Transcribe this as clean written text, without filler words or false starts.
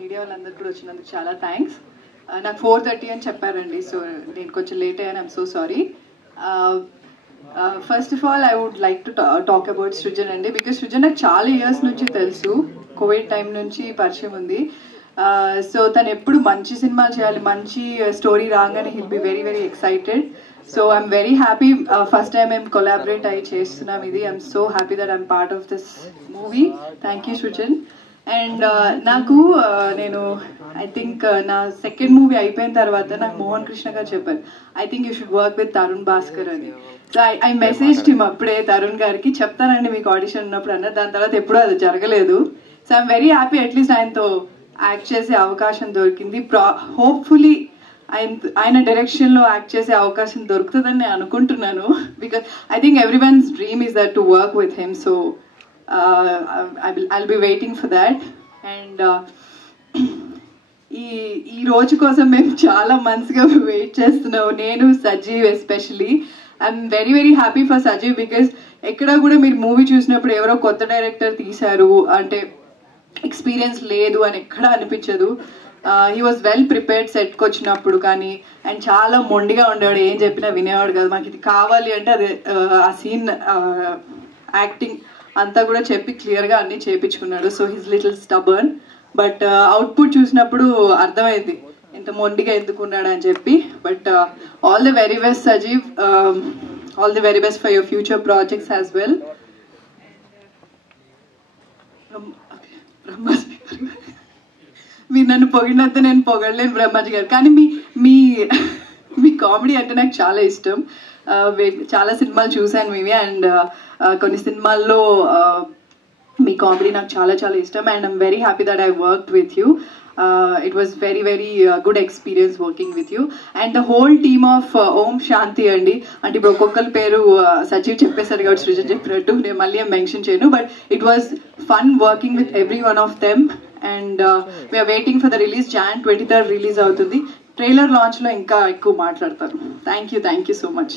Media వాళ్ళందరూ కూడా వచ్చినందుకు చాలా థ్యాంక్స్. నాకు 4:30 అని చెప్పారండి, సో నేను కొంచెం లేట్ అయ్యాను. I'm so sorry. First of all I would like to talk about Srujan అండి, బికాస్ సృజన్ నాకు చాలా ఇయర్స్ నుంచి తెలుసు, కోవిడ్ టైం నుంచి పరిచయం ఉంది. సో తను ఎప్పుడు మంచి సినిమాలు చేయాలి, మంచి స్టోరీ రాగానే he'll be very very excited. So I'm very happy, first time మేము కొలాబరేట్ అయ్యి చేస్తున్నాం ఇది. I'm so happy that I'm part of this movie. Thank you Srujan. And నాకు నేను ఐ థింక్ నా సెకండ్ మూవీ అయిపోయిన తర్వాత నాకు మోహన్ కృష్ణ గారు చెప్పారు, I think you should work with Tharun Bhascker అని. సో ఐ మెసేజ్ హిమ్ అప్పుడే తరుణ్ గారికి, చెప్తానండి మీకు ఆడిషన్ ఉన్నప్పుడు అన్నారు. దాని తర్వాత ఎప్పుడూ అది జరగలేదు. So I'm very happy, at least ఆయనతో యాక్ట్ చేసే అవకాశం దొరికింది. హోప్ఫుల్లీ ఆయన డైరెక్షన్లో యాక్ట్ చేసే అవకాశం దొరుకుతుందని నేను అనుకుంటున్నాను, because I think every once dream is that to work with him. So I'll be waiting for that. And ఈ రోజు కోసం మేము చాలా మంత్స్గా వెయిట్ చేస్తున్నాం, నేను Sajeev especially. I'm very very happy for Sajeev, because ఎక్కడ కూడా మీరు మూవీ చూసినప్పుడు ఎవరో కొత్త డైరెక్టర్ తీశారు అంటే ఎక్స్పీరియన్స్ లేదు అని ఎక్కడా అనిపించదు. హీ వాజ్ వెల్ ప్రిపేర్డ్ సెట్కి వచ్చినప్పుడు కానీ, అండ్ చాలా మొండిగా ఉండేవాడు, ఏం చెప్పినా వినేవాడు కాదు. మాకు ఇది కావాలి అంటే అది ఆ సీన్ యాక్టింగ్ అంతా కూడా చెప్పి క్లియర్గా అన్నీ చేయించుకున్నాడు. So he's little stubborn, but output చూసినప్పుడు అర్థమైంది ఇంత మొండిగా ఎందుకున్నాడు అని చెప్పి. But all the very best Sajeev, all the very best for your future projects as well. Brahmaji గారు, మీరు నన్ను పొగిడినంత నేను పొగడలేను బ్రహ్మాజీ గారు, కానీ మీ కామెడీ అంటే నాకు చాలా ఇష్టం. చాలా సినిమాలు చూశాను మీవి, అండ్ కొన్ని సినిమాల్లో మీ కామెడీ నాకు చాలా చాలా ఇష్టం. And I'm very happy that I worked with you. It was very very good experience working with you. And the whole team of Om Shanti అండి, అంటే ఇప్పుడు ఒక్కొక్కరి పేరు సచివ్ చెప్పేశారు కాబట్టి సృజన్ చెప్పినట్టు నేను మళ్ళీ ఏం మెన్షన్ చేయను, but it was fun working with every one of them. And we're waiting for the release. Jan 23rd release అవుతుంది. ట్రైలర్ లాంచ్లో ఇంకా ఎక్కువ మాట్లాడతారు. Thank you so much.